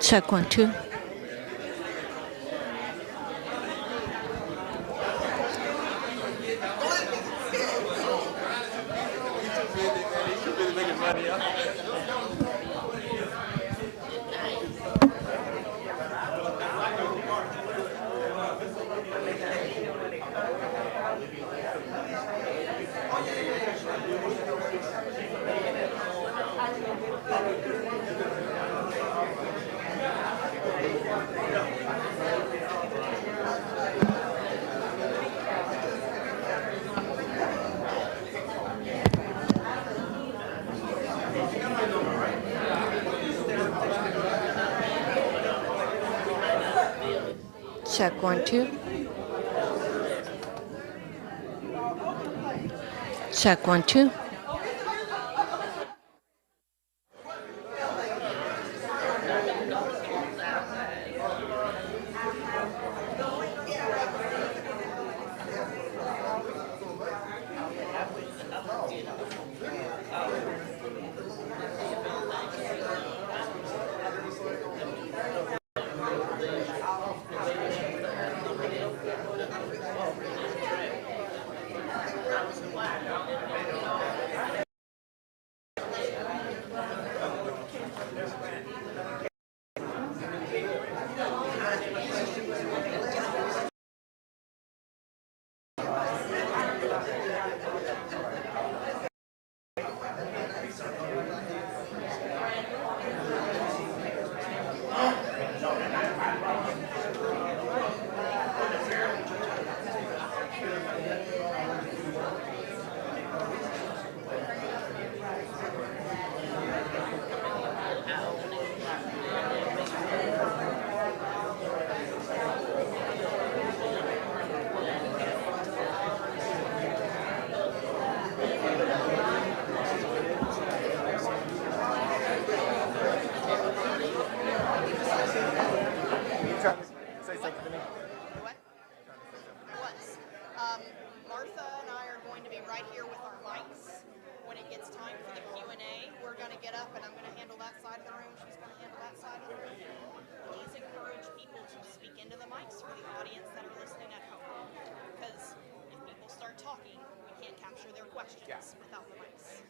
Check one, two. Check one, two. Check one, two. What? Was. Martha and I are going to be right here with our mics. When it gets time for the Q&A, we're going to get up and I'm going to handle that side of the room. She's going to handle that side of the room. Please encourage people to speak into the mics for the audience that are listening at home. Because if people start talking, we can't capture their questions without the mics.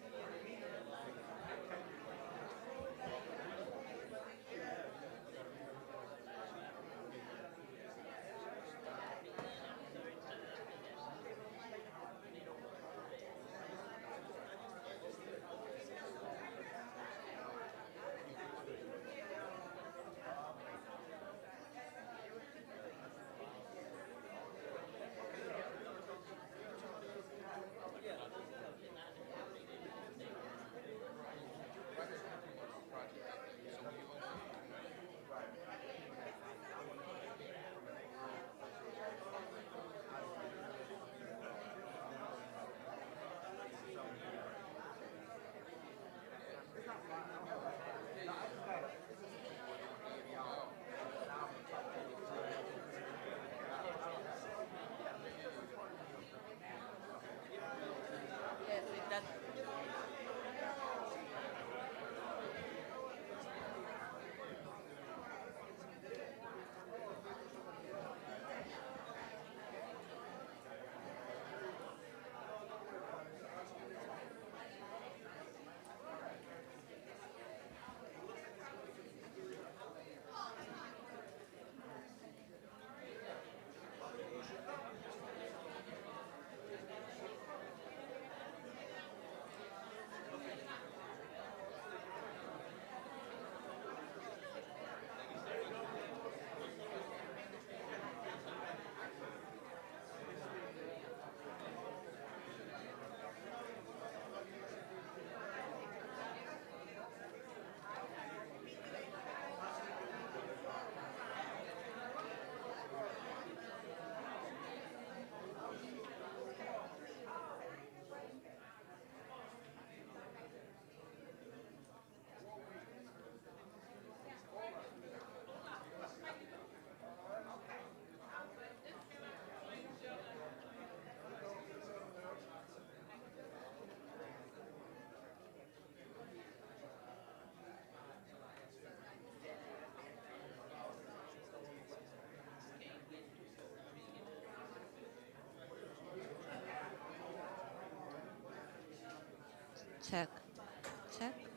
Check. Check.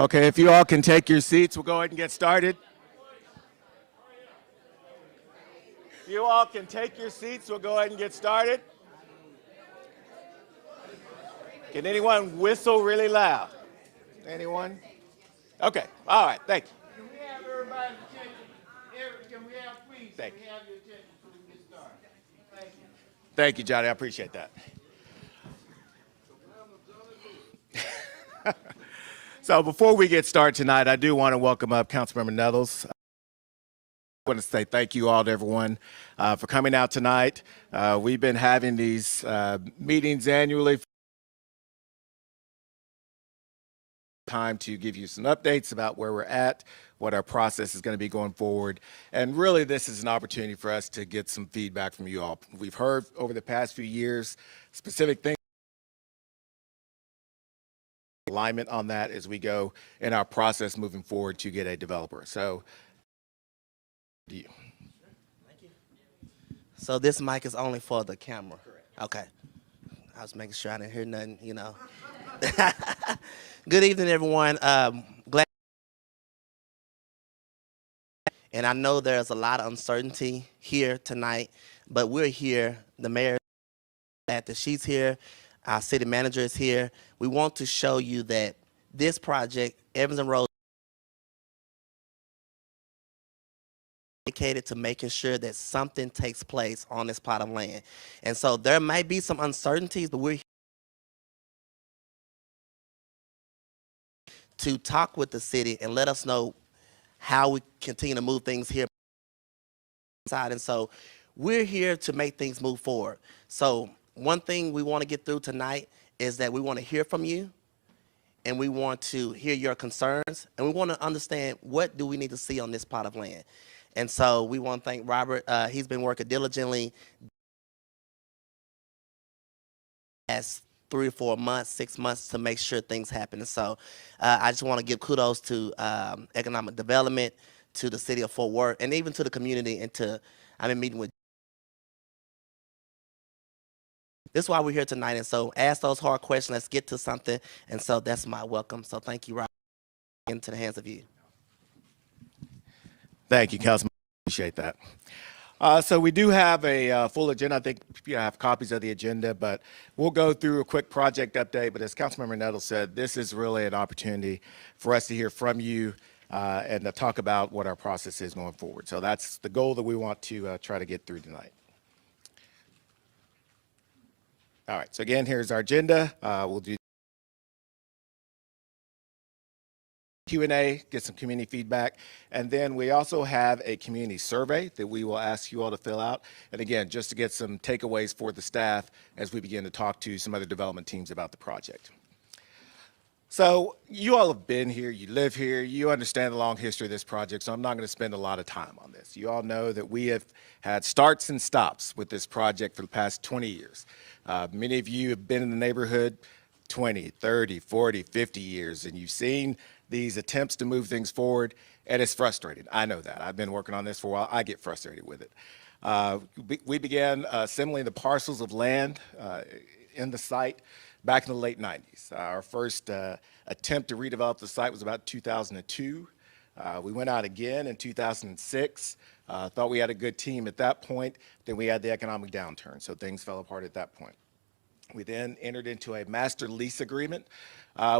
Okay, if you all can take your seats, we'll go ahead and get started. If you all can take your seats, we'll go ahead and get started. Can anyone whistle really loud? Anyone? Okay, all right, thank you. Can we have everybody's attention? Can we have, please, Thank can we have your attention so we can get started? Thank you. Thank you, Johnny, I appreciate that. So before we get started tonight, I do want to welcome up Councilmember Nettles. I want to say thank you all to everyone for coming out tonight. We've been having these meetings annually. Time to give you some updates about where we're at, what our process is going to be going forward. And really, this is an opportunity for us to get some feedback from you all. We've heard over the past few years specific things. Alignment on that as we go in our process moving forward to get a developer. So, Thank you. So this mic is only for the camera? Correct. Okay. I was making sure I didn't hear nothing, you know. Good evening, everyone. Glad. And I know there's a lot of uncertainty here tonight, but we're here. The mayor, that she's here. Our city manager is here. We want to show you that this project, Evans and Rose, dedicated to making sure that something takes place on this plot of land. And so there might be some uncertainties, but we're here to talk with the city and let us know how we continue to move things here. And so we're here to make things move forward. So one thing we want to get through tonight is that we want to hear from you, and we want to hear your concerns, and we want to understand what do we need to see on this plot of land. And so we want to thank Robert. He's been working diligently last 3 or 4 months, 6 months to make sure things happen. And so I just want to give kudos to economic development, to the city of Fort Worth, and even to the community. And I've been meeting with. This is why we're here tonight. And so ask those hard questions. Let's get to something. And so that's my welcome. So thank you, Robert. Into the hands of you. thank you, Councilman. Appreciate that. So we do have a full agenda. I think you have copies of the agenda, but we'll go through a quick project update. But as Councilmember Nettles said, this is really an opportunity for us to hear from you and to talk about what our process is going forward. So that's the goal that we want to try to get through tonight. All right, so again, here's our agenda. We'll do Q&A, get some community feedback, and then we also have a community survey that we will ask you all to fill out. And again, just to get some takeaways for the staff as we begin to talk to some other development teams about the project. So you all have been here, you live here, you understand the long history of this project, so I'm not going to spend a lot of time on this. You all know that we have had starts and stops with this project for the past 20 years. Many of you have been in the neighborhood 20, 30, 40, 50 years, and you've seen these attempts to move things forward, and it's frustrating. I know that. I've been working on this for a while. I get frustrated with it. We began assembling the parcels of land in the site back in the late 90s. Our first attempt to redevelop the site was about 2002. We went out again in 2006. Thought we had a good team at that point. Then we had the economic downturn, so things fell apart at that point. We then entered into a master lease agreement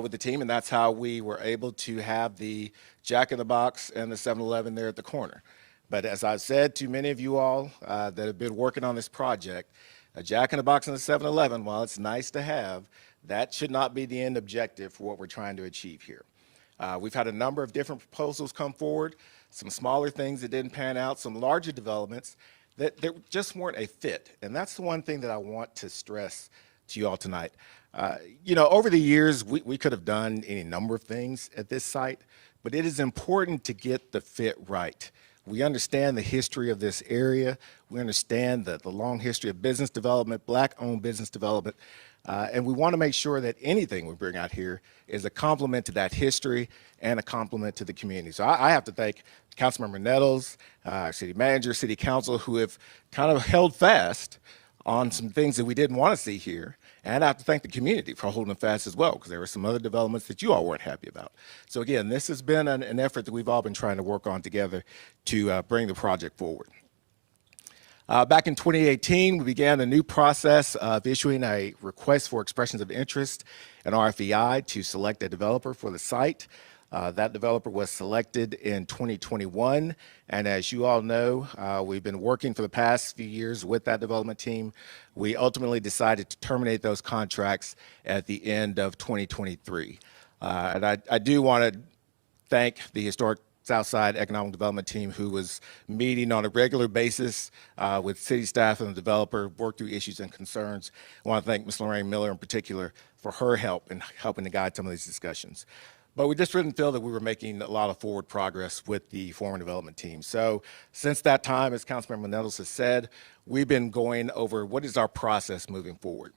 with the team, and that's how we were able to have the Jack in the Box and the 7-Eleven there at the corner. But as I've said to many of you all that have been working on this project, a Jack in the Box and a 7-Eleven, while it's nice to have, that should not be the end objective for what we're trying to achieve here. We've had a number of different proposals come forward, some smaller things that didn't pan out, some larger developments that just weren't a fit. And that's the one thing that I want to stress to you all tonight. You know, over the years, we could have done any number of things at this site, but it is important to get the fit right. We understand the history of this area. We understand the long history of business development, Black-owned business development, and we want to make sure that anything we bring out here is a complement to that history and a complement to the community. So I have to thank Councilmember Nettles, our city manager, city council, who have kind of held fast on some things that we didn't want to see here And I have to thank the community for holding fast as well, because there were some other developments that you all weren't happy about. So again, this has been an effort that we've all been trying to work on together to bring the project forward. Back in 2018, we began a new process of issuing a request for expressions of interest, an RFEI, to select a developer for the site. That developer was selected in 2021, and as you all know, we've been working for the past few years with that development team. We ultimately decided to terminate those contracts at the end of 2023. And I do want to thank the Historic Southside Economic Development Team, who was meeting on a regular basis with city staff and the developer, work through issues and concerns. I want to thank Ms. Lorraine Miller in particular for her help in helping to guide some of these discussions. But we just didn't feel that we were making a lot of forward progress with the former development team. So since that time, as Councilmember Nettles has said, we've been going over what is our process moving forward.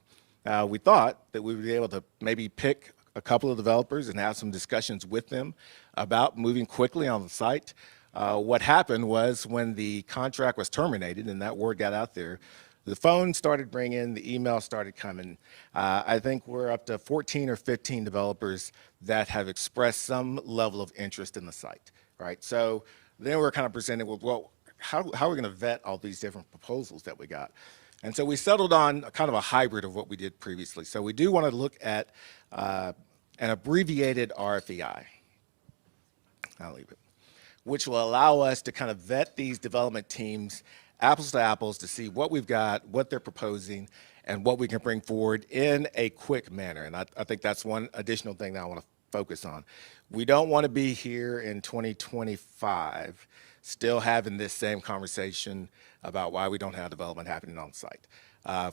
We thought that we would be able to maybe pick a couple of developers and have some discussions with them about moving quickly on the site. What happened was when the contract was terminated and that word got out there, the phone started ringing, the email started coming. I think we're up to 14 or 15 developers that have expressed some level of interest in the site, right? So then we're kind of presented with, well, how are we going to vet all these different proposals that we got? And so we settled on kind of a hybrid of what we did previously. So we do want to look at an abbreviated RFEI. I'll leave it, which will allow us to kind of vet these development teams apples to apples to see what we've got, what they're proposing, and what we can bring forward in a quick manner. And I think that's one additional thing that I want to focus on. We don't want to be here in 2025 still having this same conversation about why we don't have development happening on site.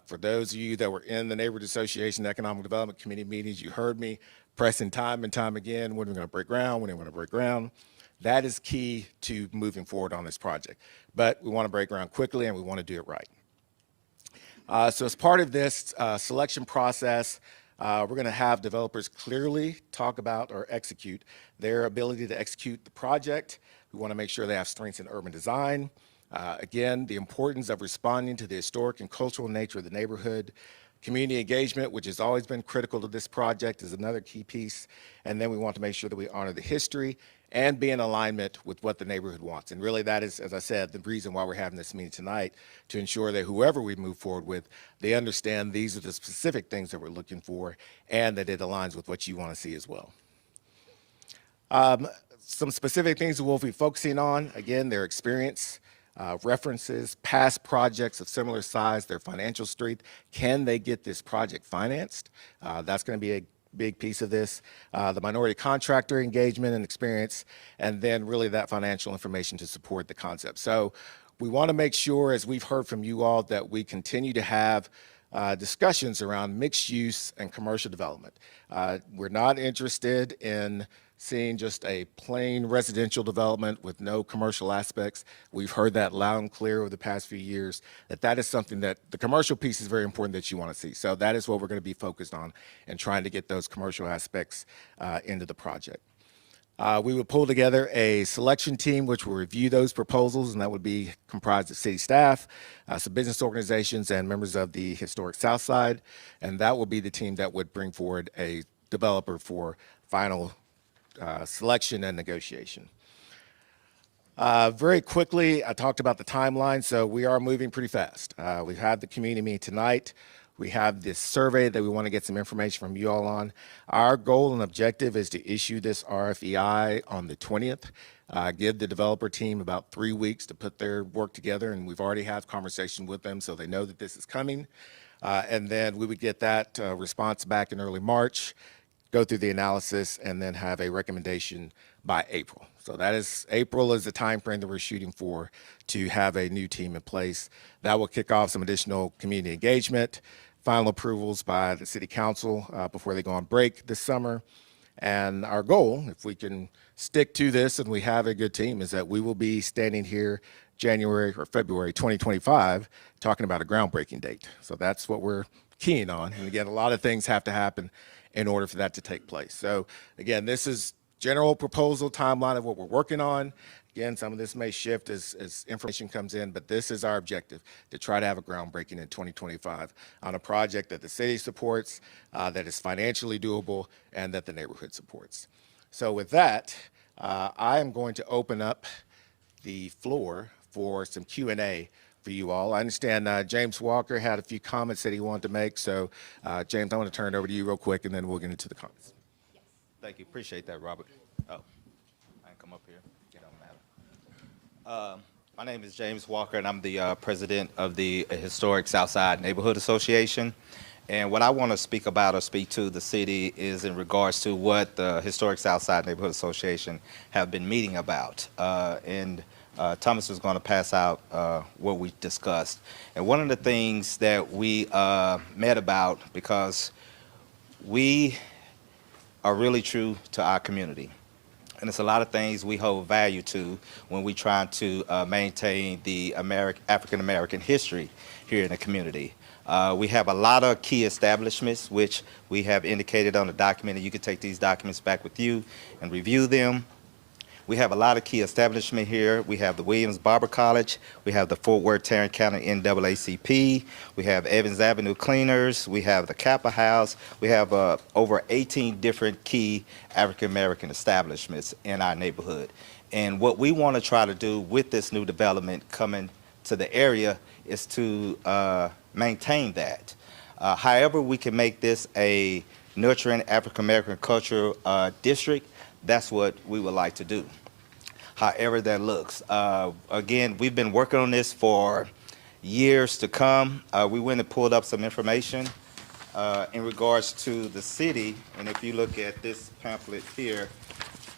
For those of you that were in the Neighborhood Association Economic Development Committee meetings, you heard me pressing time and time again, when are we going to break ground, when are we going to break ground. That is key to moving forward on this project. But we want to break ground quickly and we want to do it right. So as part of this selection process, we're going to have developers clearly talk about or execute their ability to execute the project. We want to make sure they have strengths in urban design. Again, the importance of responding to the historic and cultural nature of the neighborhood. Community engagement, which has always been critical to this project, is another key piece. And then we want to make sure that we honor the history and be in alignment with what the neighborhood wants. And really that is, as I said, the reason why we're having this meeting tonight, to ensure that whoever we move forward with, they understand these are the specific things that we're looking for and that it aligns with what you want to see as well. Some specific things that we'll be focusing on, again, their experience, references, past projects of similar size, their financial strength. Can they get this project financed? That's going to be a big piece of this. The minority contractor engagement and experience, and then really that financial information to support the concept. So we want to make sure, as we've heard from you all, that we continue to have discussions around mixed use and commercial development. We're not interested in seeing just a plain residential development with no commercial aspects. We've heard that loud and clear over the past few years, that is something that the commercial piece is very important that you want to see. So that is what we're going to be focused on and trying to get those commercial aspects into the project. We would pull together a selection team which will review those proposals, and that would be comprised of city staff, some business organizations, and members of the Historic South Side. And that will be the team that would bring forward a developer for final selection and negotiation. Very quickly, I talked about the timeline, so we are moving pretty fast. We've had the community meeting tonight. We have this survey that we want to get some information from you all on. Our goal and objective is to issue this RFEI on the 20th. Give the developer team about 3 weeks to put their work together, and we've already had conversation with them so they know that this is coming. And then we would get that response back in early March, go through the analysis, and then have a recommendation by April. So that is, April is the time frame that we're shooting for to have a new team in place. That will kick off some additional community engagement, final approvals by the city council before they go on break this summer. And our goal, if we can stick to this and we have a good team, is that we will be standing here January or February 2025 talking about a groundbreaking date. So that's what we're keen on. And again, a lot of things have to happen in order for that to take place. So again, this is general proposal timeline of what we're working on. Again, some of this may shift as information comes in, but this is our objective, to try to have a groundbreaking in 2025 on a project that the city supports, that is financially doable, and that the neighborhood supports. So with that, I am going to open up the floor for some Q&A for you all. I understand James Walker had a few comments that he wanted to make, so James, I want to turn it over to you real quick, and then we'll get into the comments. Thank you. Appreciate that, Robert. Oh, I can come up here. It don't matter. My name is James Walker, and I'm the president of the Historic Southside Neighborhood Association. And what I want to speak about or speak to the city is in regards to what the Historic Southside Neighborhood Association have been meeting about. Thomas is going to pass out what we discussed. And one of the things that we met about, because we are really true to our community. And it's a lot of things we hold value to when we try to maintain the African-American history here in the community. We have a lot of key establishments, which we have indicated on the document, and you can take these documents back with you and review them. We have a lot of key establishment here. We have the Williams Barber College. We have the Fort Worth Tarrant County NAACP. We have Evans Avenue Cleaners. We have the Kappa House. We have over 18 different key African-American establishments in our neighborhood. And what we want to try to do with this new development coming to the area is to maintain that. However we can make this a nurturing African-American cultural district, that's what we would like to do, however that looks. Again, we've been working on this for years to come. We went and pulled up some information in regards to the city, and if you look at this pamphlet here,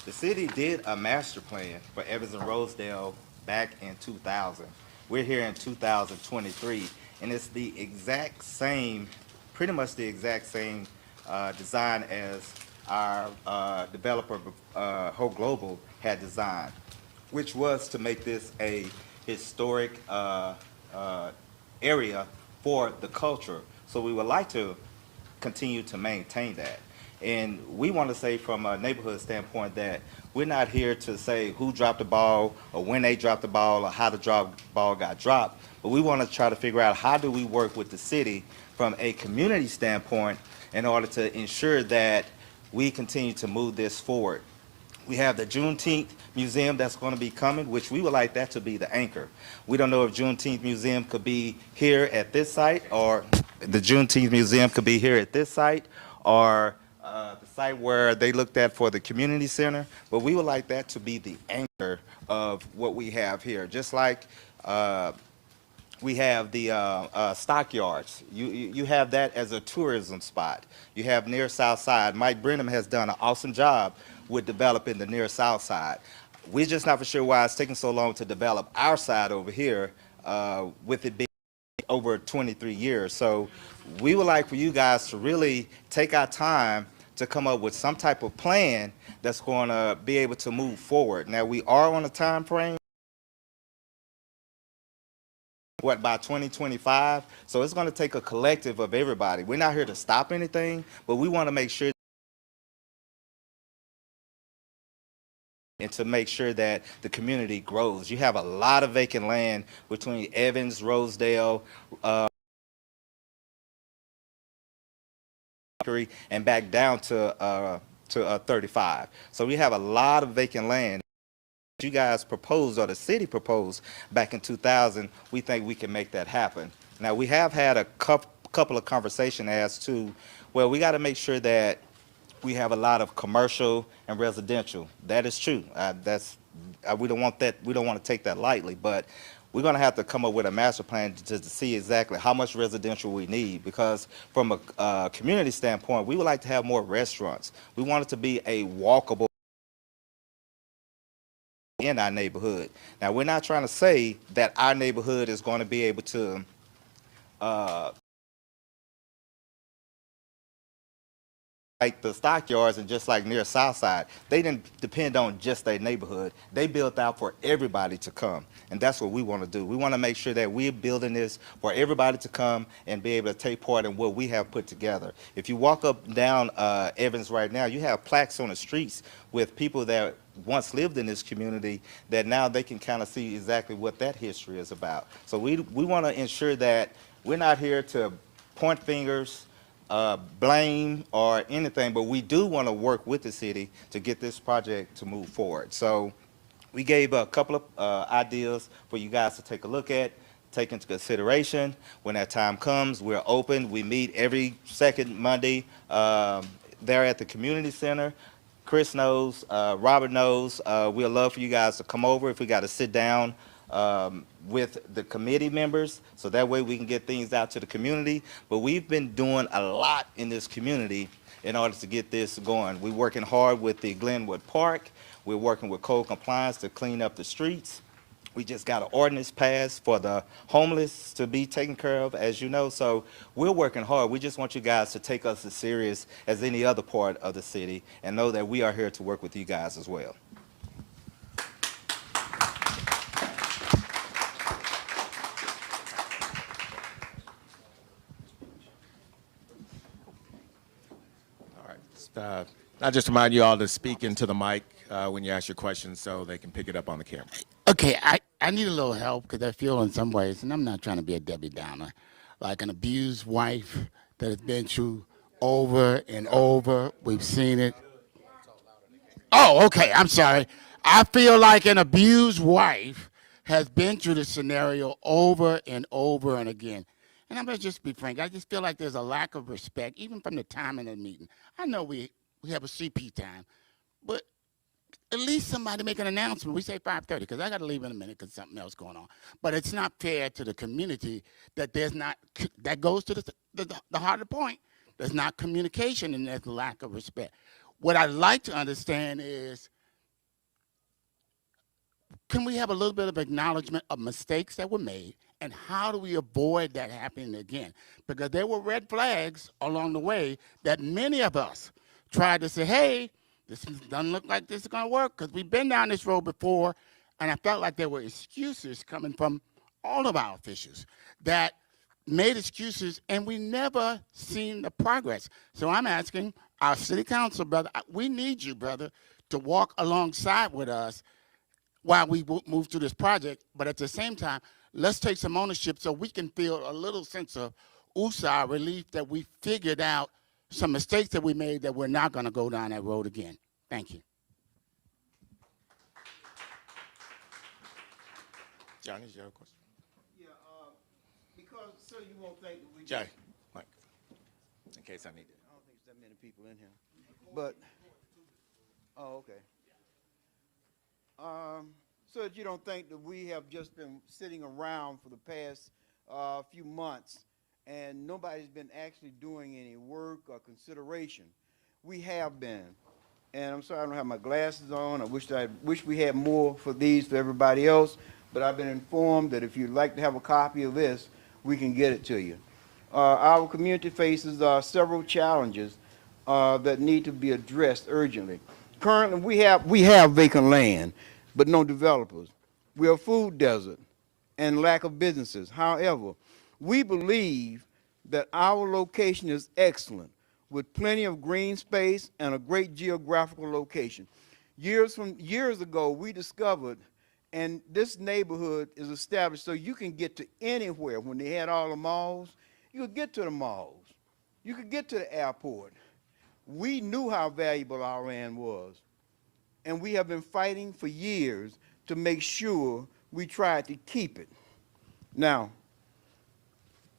the city did a master plan for Evans and Rosedale back in 2000. We're here in 2023, and it's the exact same, pretty much the exact same design as our developer, Hope Global, had designed, which was to make this a historic area for the culture. So we would like to continue to maintain that. And we want to say from a neighborhood standpoint that we're not here to say who dropped the ball or when they dropped the ball or how the ball got dropped, but we want to try to figure out how do we work with the city from a community standpoint in order to ensure that we continue to move this forward. We have the Juneteenth Museum that's going to be coming, which we would like that to be the anchor. We don't know if Juneteenth Museum could be here at this site, or the Juneteenth Museum could be here at this site, or the site where they looked at for the community center, but we would like that to be the anchor of what we have here. Just like we have the stockyards. You have that as a tourism spot. You have near South Side. Mike Brenham has done an awesome job with developing the near South Side. We're just not for sure why it's taking so long to develop our side over here, with it being over 23 years. So we would like for you guys to really take our time to come up with some type of plan that's going to be able to move forward. Now, we are on a time frame, by 2025, so it's going to take a collective of everybody. We're not here to stop anything, but we want to make sure and to make sure that the community grows. You have a lot of vacant land between Evans, Rosedale, and back down to 35. So we have a lot of vacant land. You guys proposed, or the city proposed back in 2000, we think we can make that happen. Now, we have had a couple of conversations as to, well, we got to make sure that we have a lot of commercial and residential. That is true. We don't want that. We don't want to take that lightly, but we're going to have to come up with a master plan to see exactly how much residential we need, because from a community standpoint, we would like to have more restaurants. We want it to be a walkable in our neighborhood. Now, we're not trying to say that our neighborhood is going to be able to like the stockyards and just like near Southside, they didn't depend on just their neighborhood. They built out for everybody to come, and that's what we want to do. We want to make sure that we're building this for everybody to come and be able to take part in what we have put together. If you walk up and down Evans right now, you have plaques on the streets with people that once lived in this community, that now they can kind of see exactly what that history is about. So we want to ensure that we're not here to point fingers, blame, or anything, but we do want to work with the city to get this project to move forward. So we gave a couple of ideas for you guys to take a look at, take into consideration. When that time comes, we're open. We meet every second Monday there at the community center. Chris knows, Robert knows. We'd love for you guys to come over if we got to sit down with the committee members, so that way we can get things out to the community. But we've been doing a lot in this community in order to get this going. We're working hard with the Glenwood Park. We're working with code compliance to clean up the streets. We just got an ordinance passed for the homeless to be taken care of, as you know. So we're working hard. We just want you guys to take us as serious as any other part of the city and know that we are here to work with you guys as well. All right. I just remind you all to speak into the mic when you ask your questions so they can pick it up on the camera. Okay, I need a little help because I feel in some ways, and I'm not trying to be a Debbie Downer, like an abused wife that has been through over and over. We've seen it. Oh, okay, I'm sorry. I feel like an abused wife has been through this scenario over and over and again. And I'm going to just be frank. I just feel like there's a lack of respect, even from the time in the meeting. I know we have a CP time, but at least somebody make an announcement. We say 5:30 because I got to leave in a minute because something else going on. But it's not fair to the community that there's not, that goes to the heart of the point. There's not communication and there's lack of respect. What I'd like to understand is, can we have a little bit of acknowledgement of mistakes that were made, and how do we avoid that happening again? Because there were red flags along the way that many of us tried to say, hey, this doesn't look like this is going to work, because we've been down this road before, and I felt like there were excuses coming from all of our officials that made excuses, and we never seen the progress. So I'm asking our city council, brother, we need you, brother, to walk alongside with us while we move through this project, but at the same time, let's take some ownership so we can feel a little sense of USAR relief that we figured out some mistakes that we made, that we're not going to go down that road again. Thank you. Johnny, do you have a question? Yeah, because so you won't think that we. Johnny, Mike, in case I need it. I don't think there's that many people in here, but. Oh, okay. So that you don't think that we have just been sitting around for the past few months and nobody's been actually doing any work or consideration. We have been. And I'm sorry I don't have my glasses on. I wish we had more for these for everybody else, but I've been informed that if you'd like to have a copy of this, we can get it to you. Our community faces several challenges that need to be addressed urgently. Currently, we have vacant land, but no developers. We're a food desert and lack of businesses. However, we believe that our location is excellent, with plenty of green space and a great geographical location. Years ago, we discovered, and this neighborhood is established so you can get to anywhere. When they had all the malls, you could get to the malls. You could get to the airport. We knew how valuable our land was, and we have been fighting for years to make sure we tried to keep it. Now,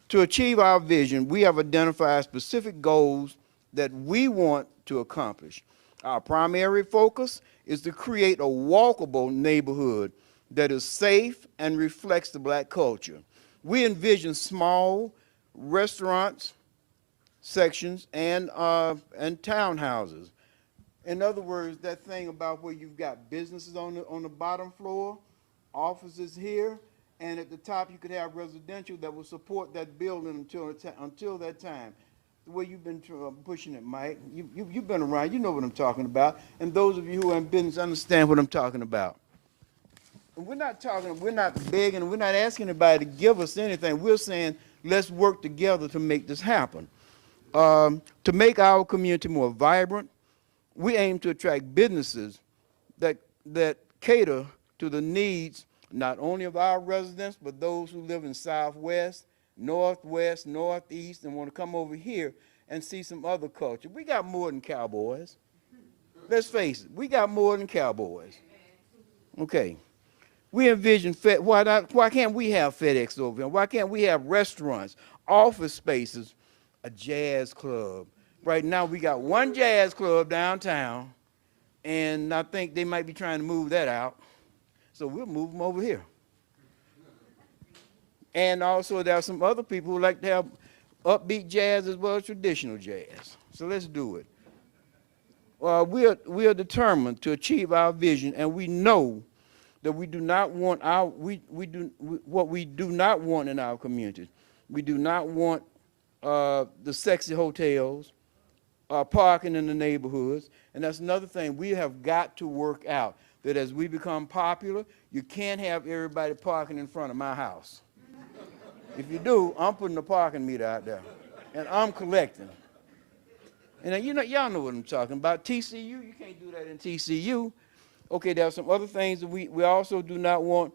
to achieve our vision, we have identified specific goals that we want to accomplish. Our primary focus is to create a walkable neighborhood that is safe and reflects the black culture. We envision small restaurants, sections, and townhouses. In other words, that thing about where you've got businesses on the bottom floor, offices here, and at the top you could have residential that will support that building until that time. The way you've been pushing it, Mike, you've been around, you know what I'm talking about, and those of you who are in business understand what I'm talking about. And we're not begging, we're not asking anybody to give us anything. We're saying, let's work together to make this happen. To make our community more vibrant, we aim to attract businesses that cater to the needs not only of our residents, but those who live in Southwest, Northwest, Northeast, and want to come over here and see some other culture. We got more than cowboys. Let's face it, we got more than cowboys. Okay. We envision, why can't we have FedEx over here? Why can't we have restaurants, office spaces, a jazz club? Right now we got one jazz club downtown, and I think they might be trying to move that out. So we'll move them over here. And also there are some other people who like to have upbeat jazz as well as traditional jazz. So let's do it. We are determined to achieve our vision, and we know that we do not want what we do not want in our communities. We do not want the sexy hotels, parking in the neighborhoods, and that's another thing we have got to work out, that as we become popular, you can't have everybody parking in front of my house. If you do, I'm putting a parking meter out there, and I'm collecting. And you know, y'all know what I'm talking about. TCU, you can't do that in TCU. Okay, there are some other things that we also do not want.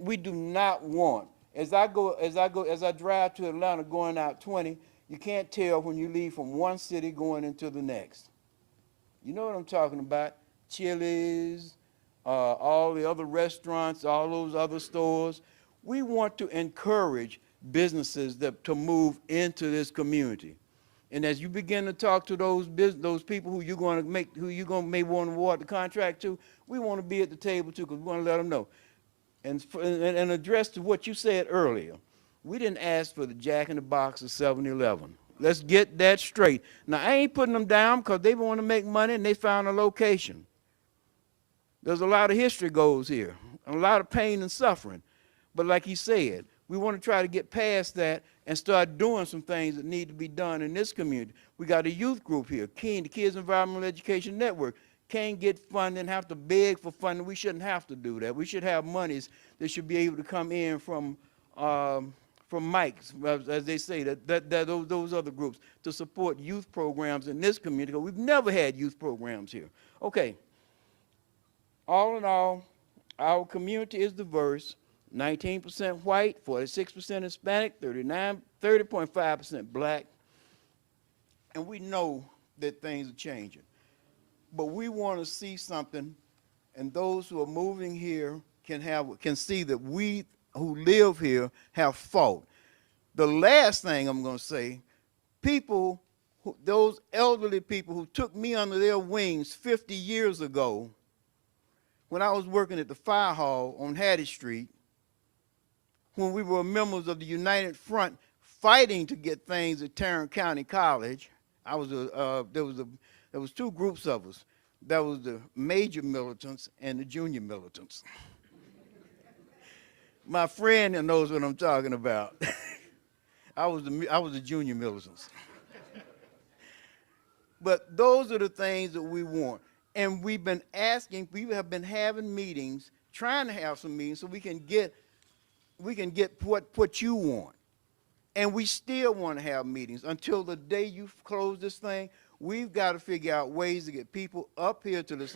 We do not want, as I drive to Atlanta going out 20, you can't tell when you leave from one city going into the next. You know what I'm talking about? Chili's, all the other restaurants, all those other stores. We want to encourage businesses to move into this community. And as you begin to talk to those people who you're going to may want to award the contract to, we want to be at the table too, because we want to let them know. And address to what you said earlier, we didn't ask for the Jack in the Box of 7-Eleven. Let's get that straight. Now, I ain't putting them down because they want to make money and they found a location. There's a lot of history goes here, and a lot of pain and suffering. But like he said, we want to try to get past that and start doing some things that need to be done in this community. We got a youth group here, KEEN, the Kids Environmental Education Network. Can't get funding and have to beg for funding. We shouldn't have to do that. We should have monies that should be able to come in from Mike's, as they say, those other groups, to support youth programs in this community, because we've never had youth programs here. Okay. All in all, our community is diverse. 19% white, 46% Hispanic, 30.5% black. And we know that things are changing. But we want to see something, and those who are moving here can see that we who live here have fought. The last thing I'm going to say, those elderly people who took me under their wings 50 years ago, when I was working at the fire hall on Hattie Street, when we were members of the United Front fighting to get things at Tarrant County College, there was two groups of us. There was the major militants and the junior militants. My friend knows what I'm talking about. I was the junior militants. But those are the things that we want. And we have been having meetings, trying to have some meetings so we can get what you want. And we still want to have meetings until the day you close this thing. We've got to figure out ways to get people up here to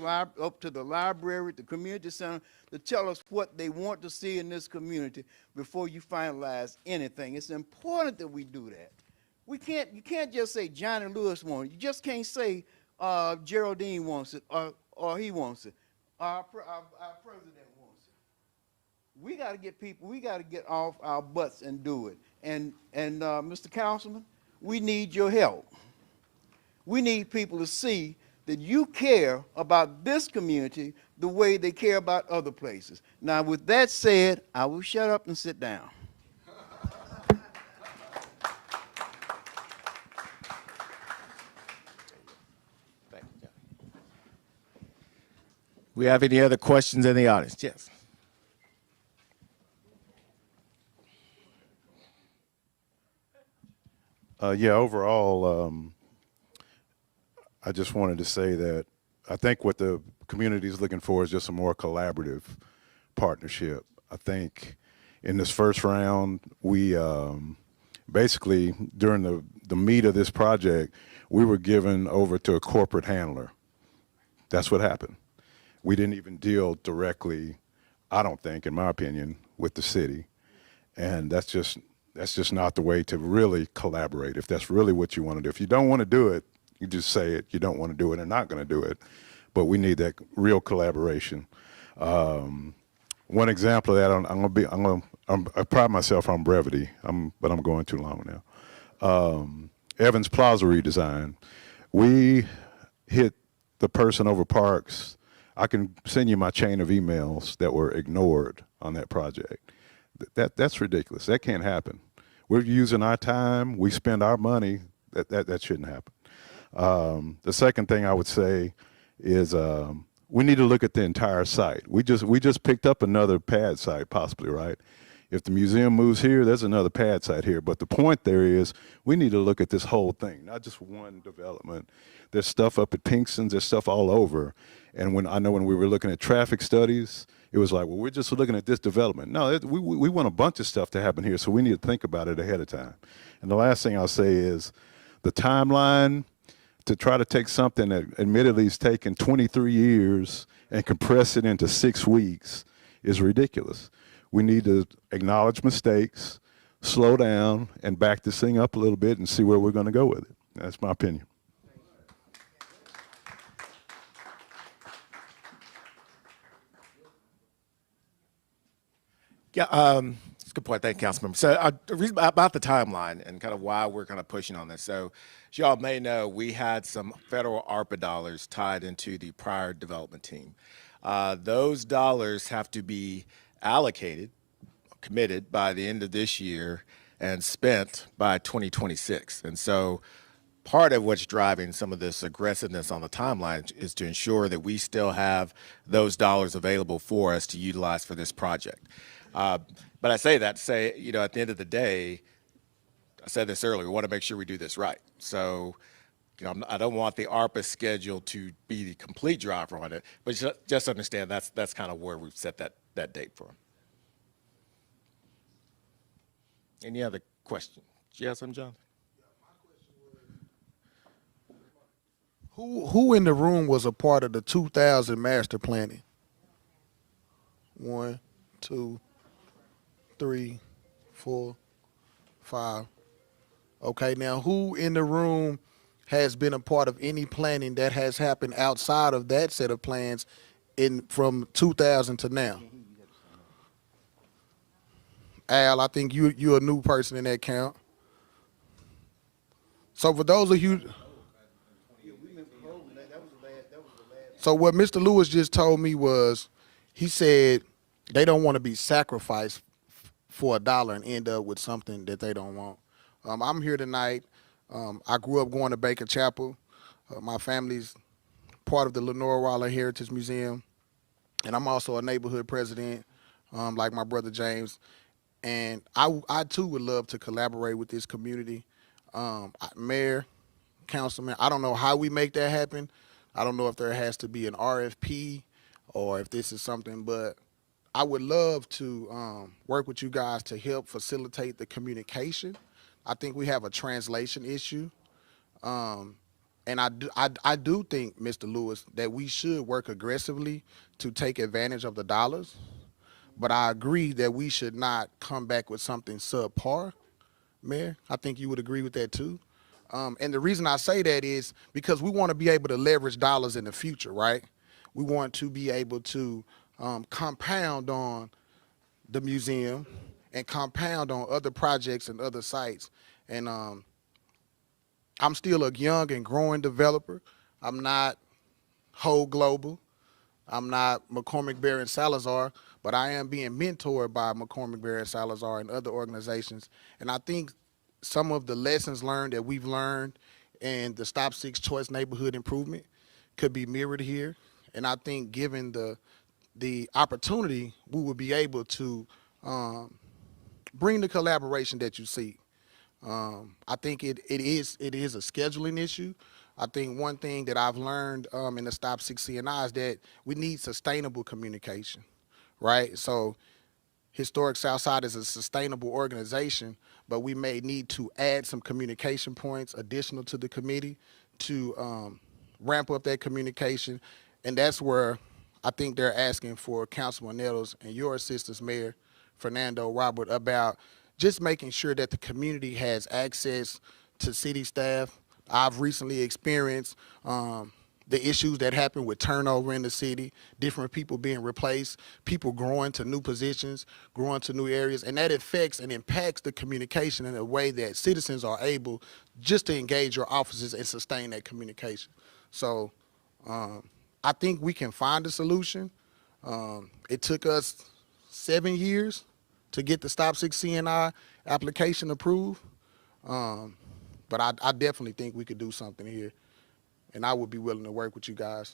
up to the library, the community center, to tell us what they want to see in this community before you finalize anything. It's important that we do that. You can't just say Johnny Lewis wants it. You just can't say Geraldine wants it or he wants it. Our president wants it. We got to get off our butts and do it. And Mr. Councilman, we need your help. We need people to see that you care about this community the way they care about other places. Now, with that said, I will shut up and sit down. We have any other questions in the audience? Yes. Yeah, overall, I just wanted to say that I think what the community is looking for is just a more collaborative partnership. I think in this first round, we basically, during the meat of this project, we were given over to a corporate handler. That's what happened. we didn't even deal directly, I don't think, in my opinion, with the city. And that's just not the way to really collaborate. If that's really what you want to do. If you don't want to do it, you just say it. You don't want to do it and not going to do it. But we need that real collaboration. One example of that, I pride myself on brevity, but I'm going too long now. Evans Plaza redesign. We hit the person over Parks. I can send you my chain of emails that were ignored on that project. That's ridiculous. That can't happen. We're using our time. We spend our money. That shouldn't happen. The second thing I would say is we need to look at the entire site. We just picked up another pad site, possibly, right? If the museum moves here, there's another pad site here. But the point there is we need to look at this whole thing, not just one development. There's stuff up at Pinkston's, there's stuff all over. And when we were looking at traffic studies, it was like, well, we're just looking at this development. No, we want a bunch of stuff to happen here, so we need to think about it ahead of time. And the last thing I'll say is the timeline to try to take something that admittedly has taken 23 years and compress it into 6 weeks is ridiculous. We need to acknowledge mistakes, slow down, and back this thing up a little bit and see where we're going to go with it. That's my opinion. Yeah, that's a good point. Thank you, Councilmember. So the reason about the timeline and kind of why we're kind of pushing on this. So as y'all may know, we had some federal ARPA dollars tied into the prior development team. Those dollars have to be allocated, committed by the end of this year and spent by 2026. And so part of what's driving some of this aggressiveness on the timeline is to ensure that we still have those dollars available for us to utilize for this project. But I say that to say, you know, at the end of the day, I said this earlier, we want to make sure we do this right. So, you know, I don't want the ARPA schedule to be the complete driver on it, but just understand that's kind of where we've set that date for. Any other questions? You have something, John? Who in the room was a part of the 2000 master planning? 1, 2, 3, 4, 5. Okay, now who in the room has been a part of any planning that has happened outside of that set of plans from 2000 to now? Al, I think you're a new person in that count. So for those of you, so what Mr. Lewis just told me was, he said they don't want to be sacrificed for $1 and end up with something that they don't want. I'm here tonight. I grew up going to Baker Chapel. My family's part of the Lenore Waller Heritage Museum, and I'm also a neighborhood president, like my brother James. And I too would love to collaborate with this community. Mayor, councilman, I don't know how we make that happen. I don't know if there has to be an RFP or if this is something, but I would love to work with you guys to help facilitate the communication. I think we have a translation issue. And I do think, Mr. Lewis, that we should work aggressively to take advantage of the dollars. But I agree that we should not come back with something subpar, Mayor. I think you would agree with that too. And the reason I say that is because we want to be able to leverage dollars in the future, right? We want to be able to compound on the museum and compound on other projects and other sites. And I'm still a young and growing developer. I'm not whole global. I'm not McCormick, Bear, and Salazar, but I am being mentored by McCormick, Bear, and Salazar and other organizations. And I think some of the lessons learned that we've learned in the Stop Six Choice Neighborhood Improvement could be mirrored here. And I think given the opportunity, we will be able to bring the collaboration that you seek. I think it is a scheduling issue. I think one thing that I've learned in the Stop 6 CNI is that we need sustainable communication, right? So Historic Southside is a sustainable organization, but we may need to add some communication points additional to the committee to ramp up that communication. And that's where I think they're asking for Councilman Nettles and your assistance, Mayor Fernando Robert, about just making sure that the community has access to city staff. I've recently experienced the issues that happen with turnover in the city, different people being replaced, people growing to new positions, growing to new areas, and that affects and impacts the communication in a way that citizens are able just to engage your offices and sustain that communication. So I think we can find a solution. It took us 7 years to get the Stop 6 CNI application approved. But I definitely think we could do something here, and I would be willing to work with you guys.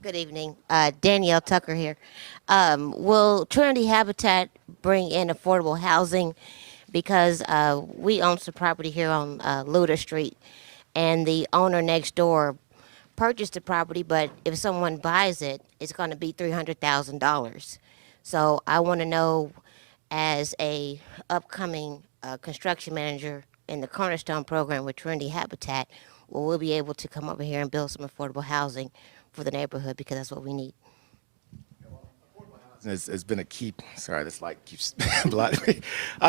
Good evening. Danielle Tucker here. Will Trinity Habitat bring in affordable housing? Because we own some property here on Luder Street, and the owner next door purchased the property, but if someone buys it, it's going to be $300,000. So I want to know, as a upcoming construction manager in the Cornerstone program with Trinity Habitat, will we be able to come over here and build some affordable housing for the neighborhood, because that's what we need. Has been a key. Sorry, this light keeps blinding me.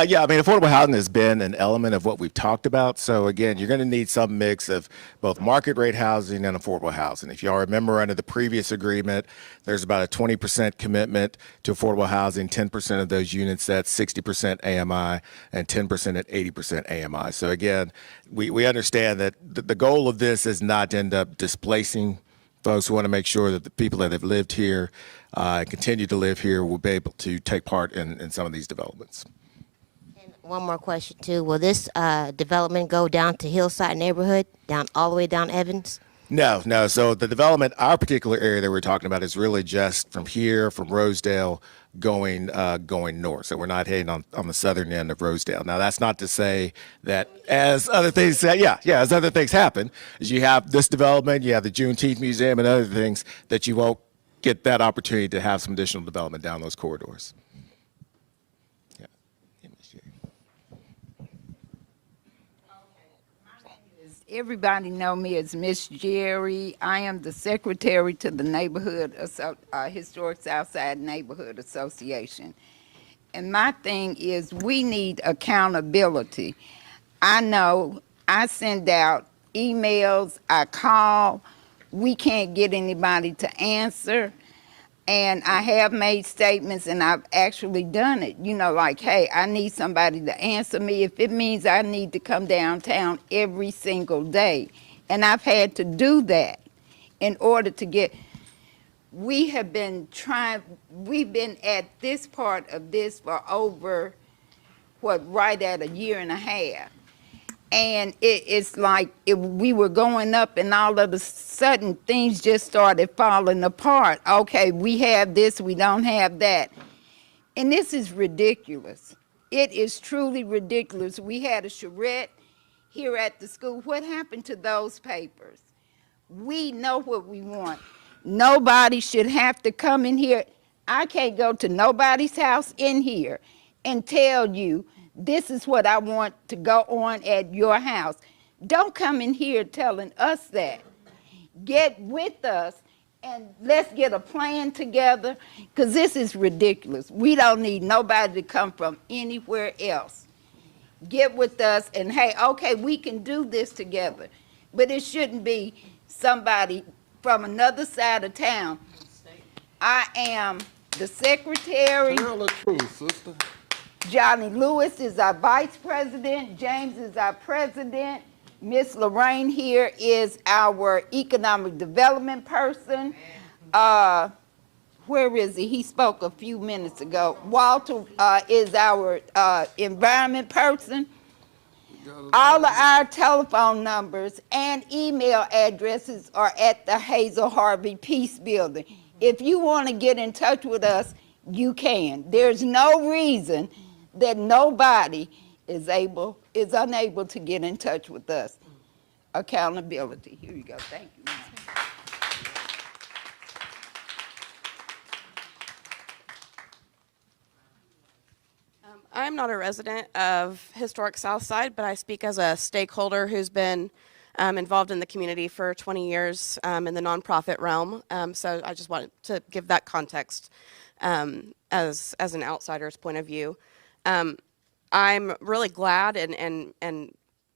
Yeah, I mean, affordable housing has been an element of what we've talked about. So again, you're going to need some mix of both market rate housing and affordable housing. If y'all remember, under the previous agreement, there's about a 20% commitment to affordable housing. 10% of those units, that's 60% AMI, and 10% at 80% AMI. So again, we understand that the goal of this is not to end up displacing folks. Who want to make sure that the people that have lived here and continue to live here will be able to take part in some of these developments. And one more question too. Will this development go down to Hillside neighborhood, down all the way down Evans? No. So the development, our particular area that we're talking about, is really just from here, from Rosedale, going north. So we're not heading on the southern end of Rosedale. Now, that's not to say that as other things, as other things happen, as you have this development, you have the Juneteenth Museum and other things, that you won't get that opportunity to have some additional development down those corridors. Yeah. Everybody know me as Miss Jerry. I am the secretary to the Historic Southside Neighborhood Association. And my thing is, we need accountability. I know I send out emails, I call, we can't get anybody to answer. And I have made statements, and I've actually done it. You know, like, hey, I need somebody to answer me if it means I need to come downtown every single day. And I've had to do that in order to get, we've been at this part of this for over, right at a year and a half. And it's like we were going up, and all of a sudden things just started falling apart. Okay, we have this, we don't have that. And this is ridiculous. It is truly ridiculous. We had a charrette here at the school. What happened to those papers? We know what we want. Nobody should have to come in here. I can't go to nobody's house in here and tell you, this is what I want to go on at your house. Don't come in here telling us that. Get with us and let's get a plan together, because this is ridiculous. We don't need nobody to come from anywhere else. Get with us and, hey, okay, we can do this together. But it shouldn't be somebody from another side of town. I am the secretary. Tell the truth, sister. Johnny Lewis is our vice president. James is our president. Miss Lorraine here is our economic development person. Where is he? He spoke a few minutes ago. Walter is our environment person. All of our telephone numbers and email addresses are at the Hazel Harvey Peace Building. If you want to get in touch with us, you can. There's no reason that nobody is unable to get in touch with us. Accountability. Here you go. Thank you. I'm not a resident of Historic Southside, but I speak as a stakeholder who's been involved in the community for 20 years in the nonprofit realm. So I just wanted to give that context as an outsider's point of view. I'm really glad and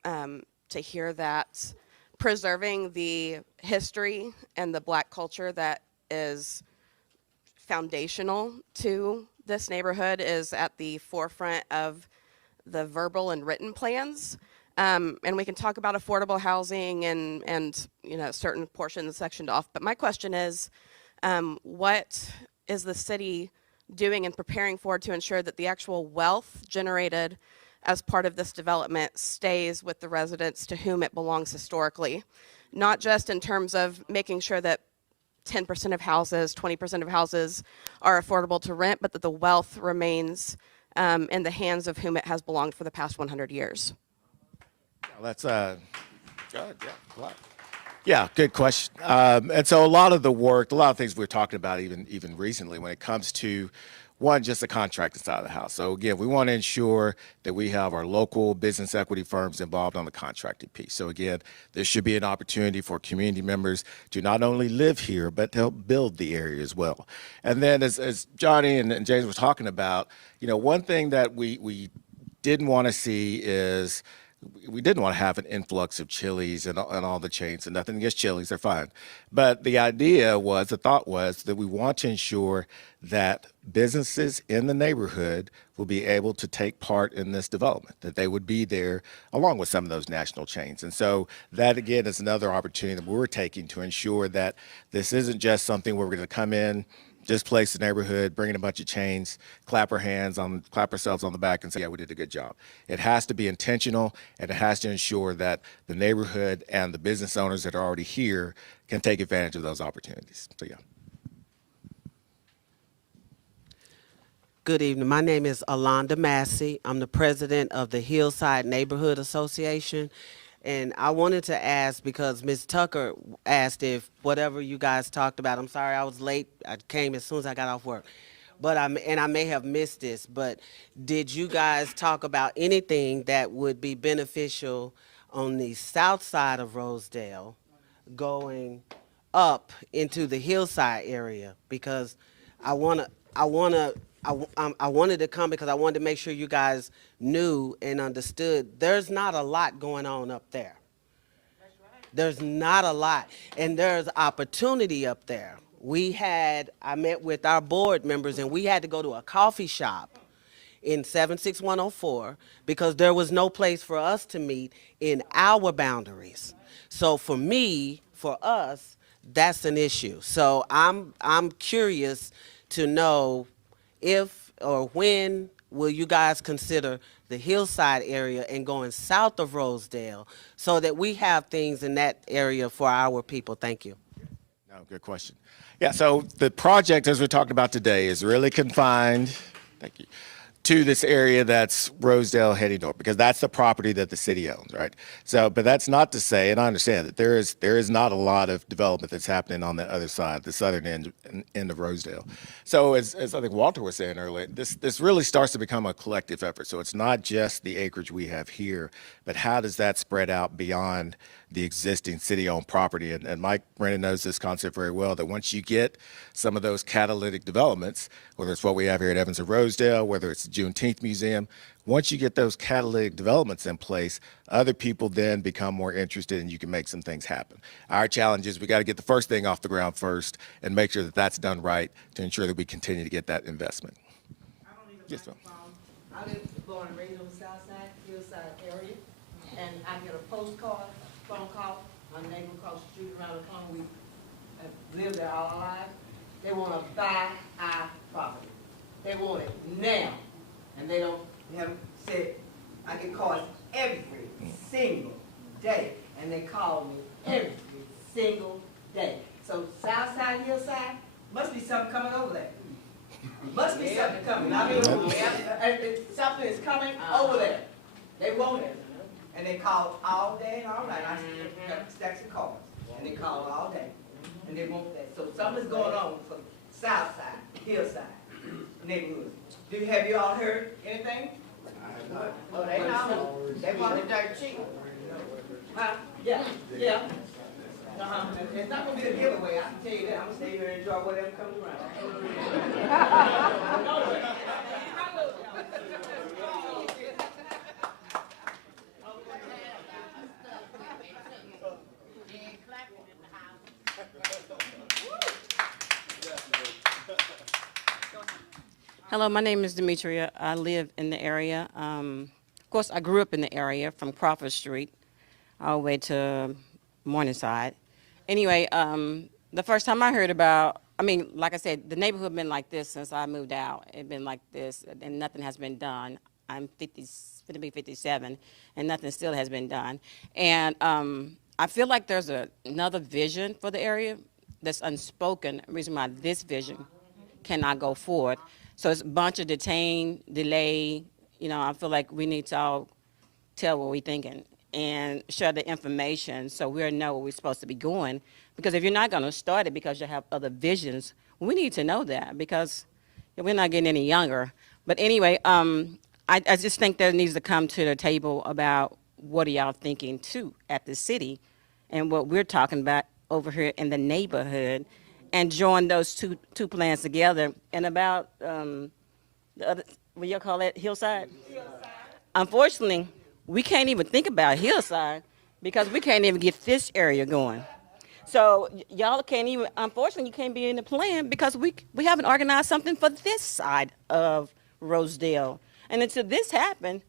to hear that preserving the history and the Black culture that is foundational to this neighborhood is at the forefront of the verbal and written plans. And we can talk about affordable housing and you know, certain portions sectioned off. But my question is, what is the city doing and preparing for to ensure that the actual wealth generated as part of this development stays with the residents to whom it belongs historically? Not just in terms of making sure that 10% of houses, 20% of houses are affordable to rent, but that the wealth remains in the hands of whom it has belonged for the past 100 years. Well, that's good. Yeah, good question. And so a lot of the work, a lot of things we're talking about even recently when it comes to one, just the contracting side of the house. So again, we want to ensure that we have our local business equity firms involved on the contracting piece. So again, there should be an opportunity for community members to not only live here, but to help build the area as well. And then as Johnny and James were talking about, you know, one thing that we didn't want to see is we didn't want to have an influx of Chili's and all the chains, and nothing against Chili's, they're fine. But the thought was that we want to ensure that businesses in the neighborhood will be able to take part in this development, that they would be there along with some of those national chains. And so that, again, is another opportunity that we're taking to ensure that this isn't just something where we're going to come in, displace the neighborhood, bring in a bunch of chains, clap ourselves on the back and say, yeah, we did a good job. It has to be intentional, and it has to ensure that the neighborhood and the business owners that are already here can take advantage of those opportunities. So, yeah. Good evening. My name is Alonda Massey. I'm the president of the Hillside Neighborhood Association. And I wanted to ask, because Ms. Tucker asked if whatever you guys talked about, I'm sorry I was late. I came as soon as I got off work. But I may have missed this, but did you guys talk about anything that would be beneficial on the south side of Rosedale going up into the Hillside area? Because I wanted to come because I wanted to make sure you guys knew and understood there's not a lot going on up there. There's not a lot, and there's opportunity up there. I met with our board members, and we had to go to a coffee shop in 76104 because there was no place for us to meet in our boundaries. So for us, that's an issue. So I'm curious to know if or when will you guys consider the Hillside area and going south of Rosedale so that we have things in that area for our people? Thank you. No, good question. Yeah, so the project, as we're talking about today, is really confined, thank you, to this area that's Rosedale heading north, because that's the property that the city owns, right? So, but that's not to say, and I understand that there is not a lot of development that's happening on the other side, the southern end of Rosedale. So as I think Walter was saying earlier, this really starts to become a collective effort. So it's not just the acreage we have here, but how does that spread out beyond the existing city-owned property? And Mike Brennan knows this concept very well, that once you get some of those catalytic developments, whether it's what we have here at Evans of Rosedale, whether it's the Juneteenth Museum, once you get those catalytic developments in place, other people then become more interested and you can make some things happen. Our challenge is we got to get the first thing off the ground first and make sure that that's done right to ensure that we continue to get that investment. Yes, ma'am. I live born and raised on the south side, Hillside area, and I get a phone call, my neighbor across the street around the corner, we have lived there all our lives. They want to buy our property. They want it now. And they haven't said, I get calls every single day. And they call me every single day. So Southside, Hillside, must be something coming over there. Must be something coming. I mean, something is coming over there. They want it. And they call all day and all night. I got stacks of calls. And they call all day. And they want that. So something's going on for Southside, Hillside neighborhoods. Have you all heard anything? Oh, they know. They want the dirt cheap. Huh? Yeah, yeah. Uh-huh. It's not gonna be a giveaway, I can tell you that. I'm gonna stay here and enjoy whatever comes around. Hello, my name is Demetria. I live in the area. Of course, I grew up in the area from Crawford Street all the way to Morningside. Anyway, the first time I heard about, I mean, like I said, the neighborhood been like this since I moved out. It been like this, and nothing has been done. I'm 50, going to be 57, and nothing still has been done. And I feel like there's another vision for the area that's unspoken, reason why this vision cannot go forward. So it's a bunch of detain, delay. You know, I feel like we need to all tell what we're thinking and share the information so we know where we're supposed to be going. Because if you're not going to start it because you have other visions, we need to know that because we're not getting any younger. But anyway, I just think there needs to come to the table about what are y'all thinking too at the city and what we're talking about over here in the neighborhood and join those two plans together. And about the other, what y'all call it, Hillside? Unfortunately, we can't even think about Hillside because we can't even get this area going. So y'all can't even, unfortunately, you can't be in the plan because we haven't organized something for this side of Rosedale. And until this happened,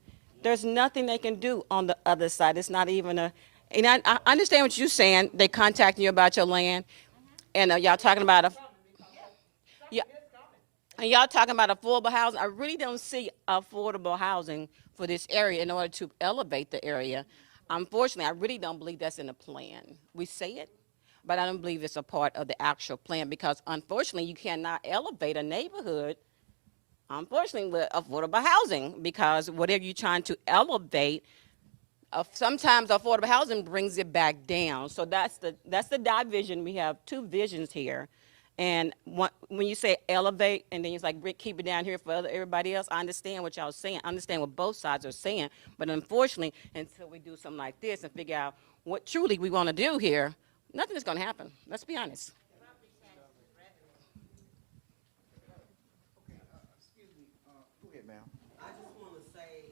there's nothing they can do on the other side. It's not even and I understand what you're saying. They contacting you about your land, and y'all talking about yeah, and y'all talking about affordable housing. I really don't see affordable housing for this area in order to elevate the area. Unfortunately, I really don't believe that's in the plan. We say it, but I don't believe it's a part of the actual plan because unfortunately, you cannot elevate a neighborhood, unfortunately, with affordable housing because whatever you're trying to elevate, sometimes affordable housing brings it back down. So that's the division. We have two visions here. And when you say elevate and then it's like keep it down here for everybody else, I understand what y'all saying. I understand what both sides are saying. But unfortunately, until we do something like this and figure out what truly we want to do here, nothing is going to happen. Let's be honest. I just want to say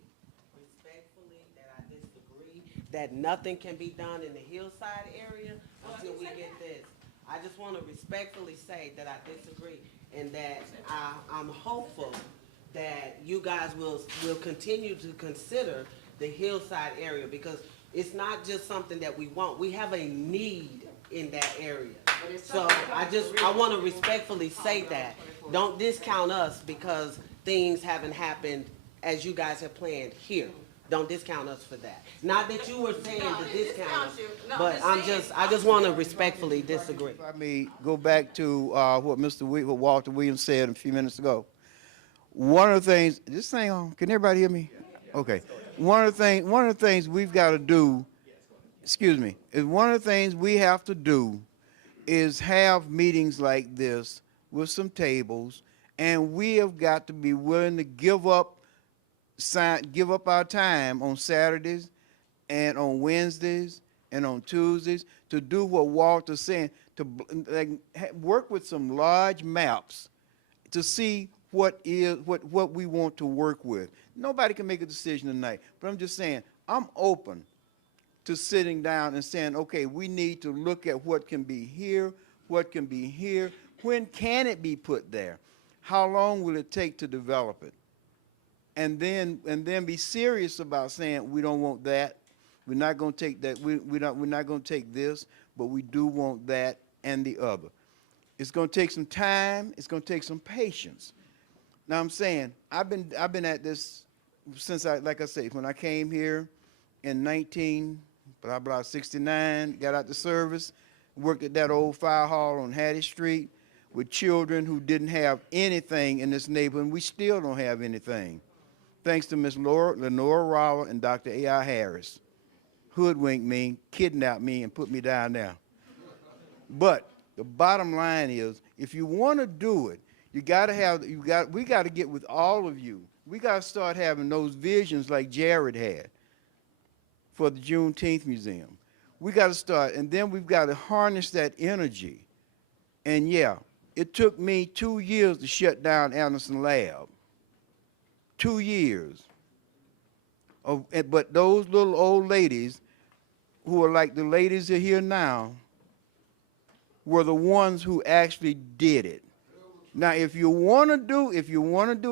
respectfully that I disagree that nothing can be done in the hillside area until we get this. I just want to respectfully say that I disagree and that I'm hopeful that you guys will continue to consider the hillside area because it's not just something that we want. We have a need in that area. So I want to respectfully say that. Don't discount us because things haven't happened as you guys have planned here. Don't discount us for that. Not that you were saying to discount us, but I just want to respectfully disagree. If I may go back to what what Walter Williams said a few minutes ago. One of the things, this thing on, can everybody hear me? Okay. One of the things we've got to do, excuse me, is one of the things we have to do is have meetings like this with some tables, and we have got to be willing to give up our time on Saturdays and on Wednesdays and on Tuesdays to do what Walter's saying, to work with some large maps to see what we want to work with. Nobody can make a decision tonight, but I'm just saying, I'm open to sitting down and saying, okay, we need to look at what can be here, what can be here, when can it be put there, how long will it take to develop it, and then be serious about saying we don't want that, we're not going to take that, we're not going to take this, but we do want that and the other. It's going to take some time. It's going to take some patience. Now I'm saying I've been at this since like I say, when I came here in 1969, got out the service, worked at that old fire hall on Hattie Street with children who didn't have anything in this neighborhood, and we still don't have anything. Thanks to Miss Lenora Rowell and Dr. A.I. Harris. Hoodwinked me, kidnapped me, and put me down there. But the bottom line is, if you want to do it, we got to get with all of you We got to start having those visions like Jared had for the Juneteenth Museum. We got to start, and then we've got to harness that energy. And yeah, it took me 2 years to shut down Anderson Lab. 2 years. But those little old ladies who are like the ladies that are here now were the ones who actually did it. Now, if you want to do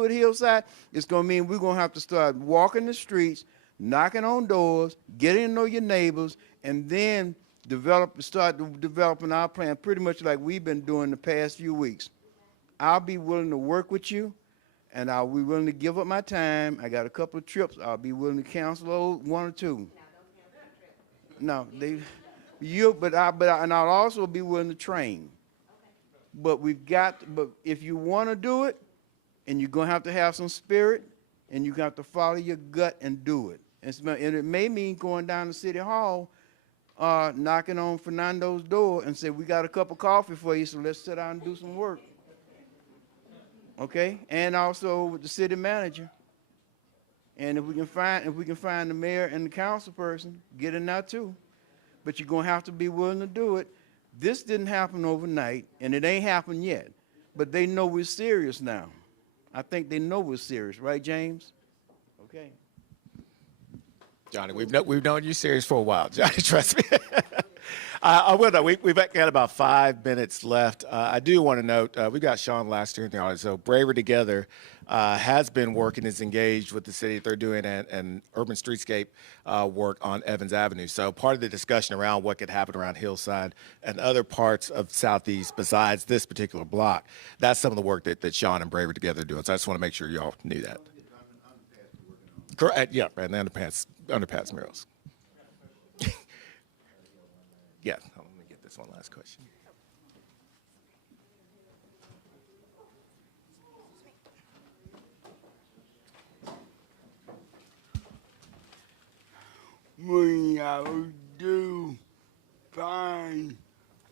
it Hillside, it's going to mean we're going to have to start walking the streets, knocking on doors, getting to know your neighbors, and then start developing our plan pretty much like we've been doing the past few weeks. I'll be willing to work with you, and I'll be willing to give up my time. I got a couple of trips. I'll be willing to cancel one or two. No, and I'll also be willing to train. But but if you want to do it, and you're going to have some spirit, and you got to follow your gut and do it. And it may mean going down to City Hall, knocking on Fernando's door and say, we got a cup of coffee for you, so let's sit down and do some work. Okay? And also with the city manager. And if we can find the mayor and the council person, get in there too. But you're going to have to be willing to do it. This didn't happen overnight, and it ain't happened yet. But they know we're serious now. I think they know we're serious, right, James? Okay. Johnny, we've known you serious for a while, Johnny, trust me. I will note, we've got about 5 minutes left. I do want to note, we got Sean last year in the audience, so Braver Together has been working, is engaged with the city. They're doing an urban streetscape work on Evans Avenue. So part of the discussion around what could happen around Hillside and other parts of Southeast besides this particular block, that's some of the work that Sean and Braver Together are doing. So I just want to make sure y'all knew that. Correct, yeah, right, and the underpass murals. Yeah, let me get this one last question. When y'all do find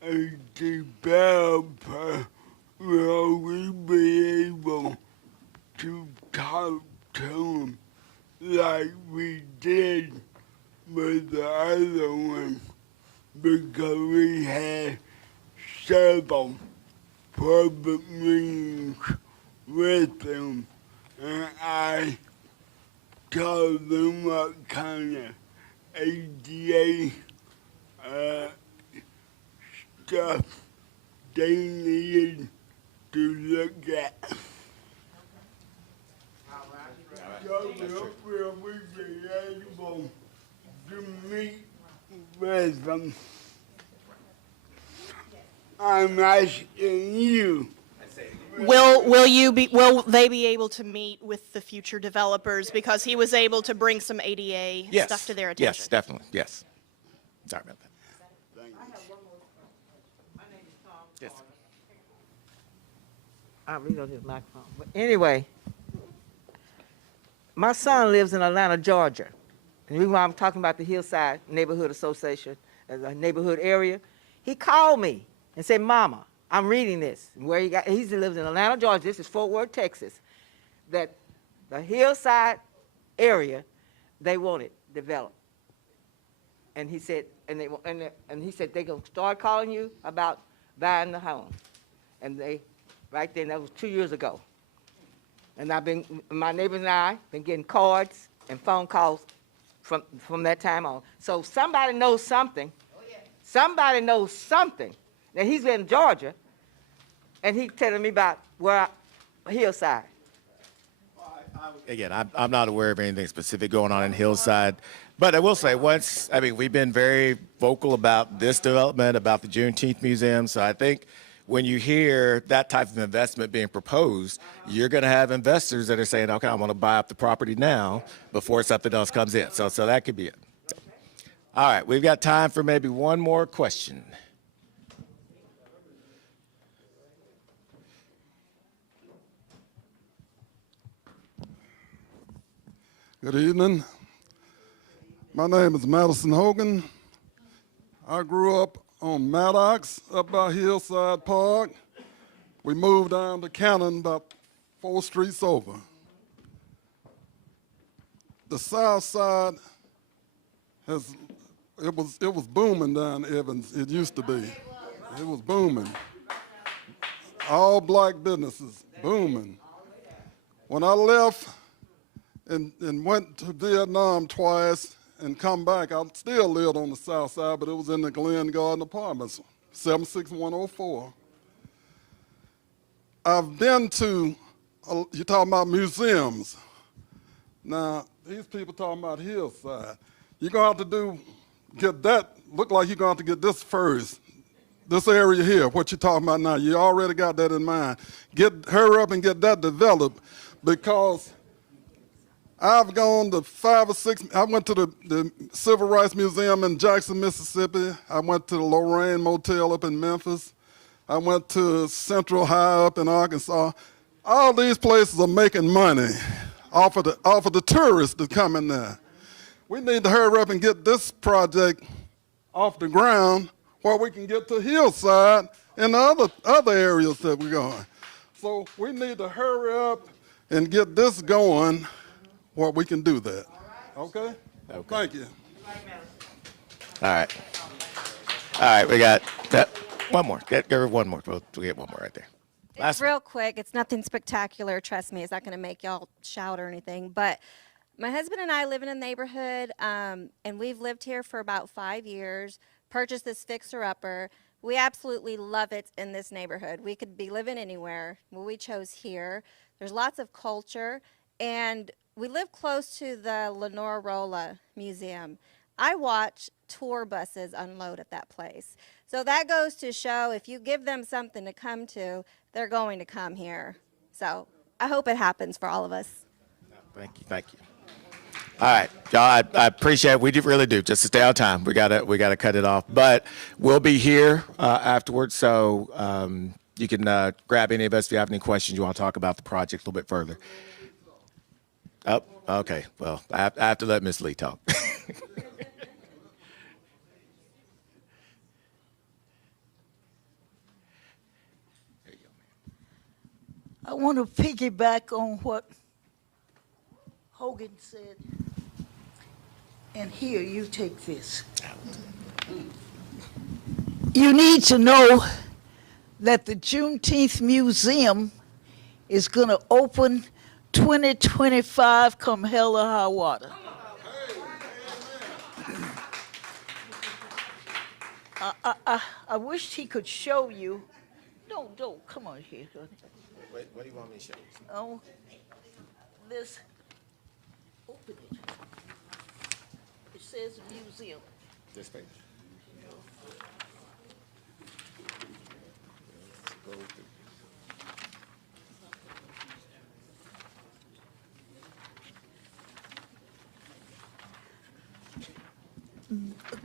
a developer, will we be able to talk to them like we did with the other one? Because we had several public meetings with them, and I told them what kind of ADA stuff they needed to look at. So will we be able to meet with them? I'm asking you. Will they be able to meet with the future developers because he was able to bring some ADA stuff to their attention? Yes, definitely. Yes. Sorry about that. Yes. I really don't his microphone. But anyway, my son lives in Atlanta, Georgia. And the reason why I'm talking about the Hillside Neighborhood Association as a neighborhood area, he called me and said, Mama, I'm reading this. Where he lives in Atlanta, Georgia. This is Fort Worth, Texas. That the Hillside area, they want it developed. And he said, he said they're gonna start calling you about buying the home. And they, right then, that was 2 years ago. And my neighbors and I been getting cards and phone calls from that time on. So somebody knows something. Somebody knows something. That he's in Georgia, and he's telling me about Hillside. Again, I'm not aware of anything specific going on in Hillside, but I will say we've been very vocal about this development, about the Juneteenth Museum, so I think when you hear that type of investment being proposed, you're going to have investors that are saying, okay, I want to buy up the property now before something else comes in, so that could be it. All right, we've got time for maybe one more question. Good evening. My name is Madison Hogan. I grew up on Maddox up by Hillside Park. We moved down to Cannon about 4 streets over. the South Side it was booming down Evans. It used to be. It was booming. All black businesses, booming. When I left and went to Vietnam twice and come back, I still lived on the South Side, but it was in the Glen Garden Apartments, 76104. I've been to, you're talking about museums. Now, these people talking about Hillside. You're going to have to get that, look like you're going to have to get this first. This area here, what you're talking about now, you already got that in mind. Hurry up and get that developed, because I've gone to 5 or 6, I went to the Civil Rights Museum in Jackson, Mississippi. I went to the Lorraine Motel up in Memphis. I went to Central High up in Arkansas. All these places are making money off of the tourists that come in there. We need to hurry up and get this project off the ground where we can get to Hillside and the other areas that we're going. So we need to hurry up and get this going where we can do that. Okay? Thank you. All right. All right, we got one more. Get one more. We'll get one more right there. It's real quick. It's nothing spectacular. Trust me. It's not going to make y'all shout or anything. But my husband and I live in a neighborhood, and we've lived here for about 5 years, purchased this fixer-upper. We absolutely love it in this neighborhood. We could be living anywhere. Well, we chose here. There's lots of culture, and we live close to the Lenore Rolla Museum. I watch tour buses unload at that place. So that goes to show if you give them something to come to, they're going to come here. So I hope it happens for all of us. Thank you. Thank you. All right, y'all. I appreciate it. We really do. Just to stay on time, we gotta cut it off. But we'll be here afterwards, so you can grab any of us if you have any questions you want to talk about the project a little bit further. Oh, okay. Well, I have to let Ms. Lee talk. I want to piggyback on what Hogan said. And here, you take this. You need to know that the Juneteenth Museum is going to open 2025 come hell or high water. I wished he could show you. Don't, come on here, honey. Wait, what do you want me to show you? Oh, this, open it. It says museum. This page.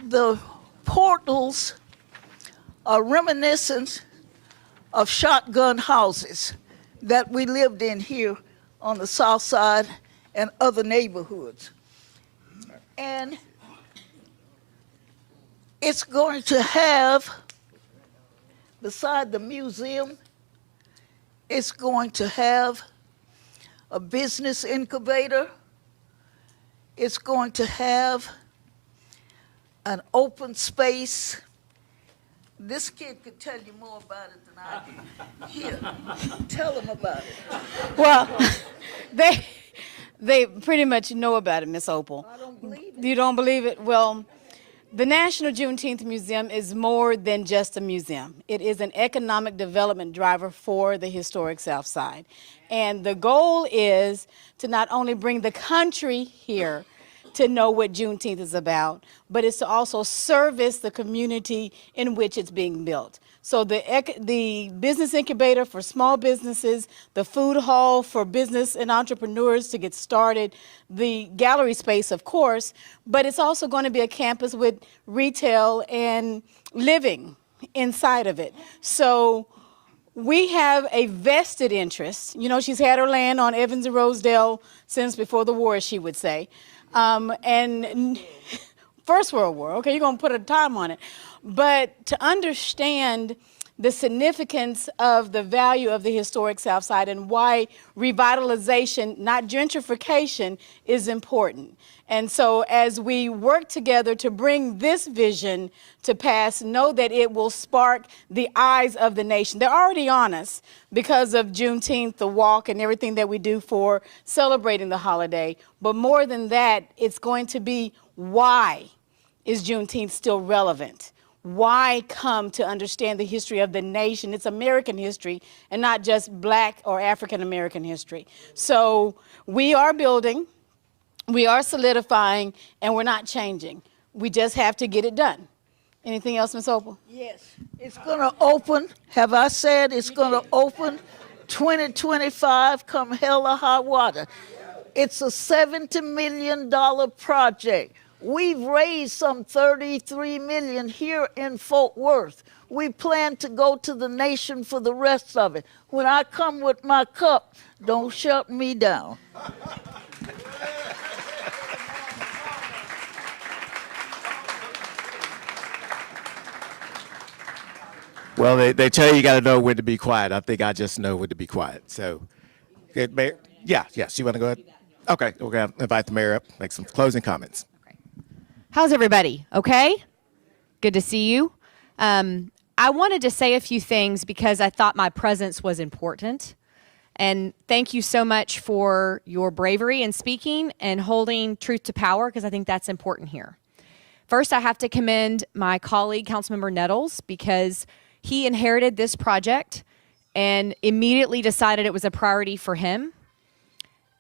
The portals are reminiscent of shotgun houses that we lived in here on the South Side and other neighborhoods. And it's going to have, beside the museum, it's going to have a business incubator. It's going to have an open space. This kid could tell you more about it than I can. Here, tell them about it. Well, they pretty much know about it, Miss Opal. I don't believe it. You don't believe it? Well, the National Juneteenth Museum is more than just a museum. It is an economic development driver for the historic South Side. And the goal is to not only bring the country here to know what Juneteenth is about, but it's to also service the community in which it's being built. So the business incubator for small businesses, the food hall for business and entrepreneurs to get started, the gallery space, of course, but it's also going to be a campus with retail and living inside of it. So we have a vested interest. You know, she's had her land on Evans and Rosedale since before the war, she would say. And First World War, okay, you're going to put a time on it. But to understand the significance of the value of the historic South Side and why revitalization, not gentrification, is important. And so as we work together to bring this vision to pass, know that it will spark the eyes of the nation. They're already on us because of Juneteenth, the walk, and everything that we do for celebrating the holiday. But more than that, it's going to be why is Juneteenth still relevant? Why come to understand the history of the nation? It's American history and not just Black or African American history. So we are building, we are solidifying, and we're not changing. We just have to get it done. Anything else, Ms. Opal? Yes, it's going to open. Have I said it's going to open 2025 come hell or high water? It's a $70 million project. We've raised some $33 million here in Fort Worth. We plan to go to the nation for the rest of it. When I come with my cup, don't shut me down. Well, they tell you got to know when to be quiet. I think I just know when to be quiet. So, good, Mayor. Yeah, yes. You want to go ahead? Okay, we're going to invite the mayor up, make some closing comments. How's everybody? Okay? Good to see you. I wanted to say a few things because I thought my presence was important. And thank you so much for your bravery in speaking and holding truth to power, because I think that's important here. First, I have to commend my colleague, Councilmember Nettles, because he inherited this project and immediately decided it was a priority for him.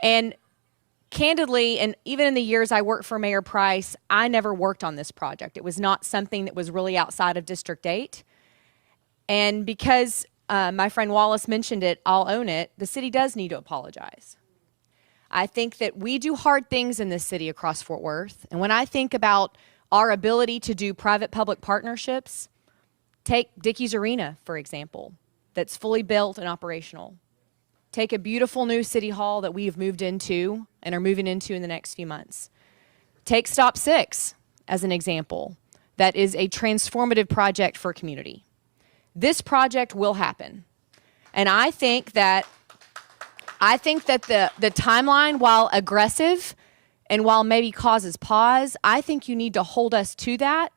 And candidly, and even in the years I worked for Mayor Price, I never worked on this project. It was not something that was really outside of District 8. And because my friend Wallace mentioned it, I'll own it, the city does need to apologize. I think that we do hard things in this city across Fort Worth. And when I think about our ability to do private-public partnerships, take Dickey's Arena, for example, that's fully built and operational. Take a beautiful new city hall that we have moved into and are moving into in the next few months. Take Stop 6 as an example. That is a transformative project for community. This project will happen. And I think that the timeline, while aggressive and while maybe causes pause, I think you need to hold us to that,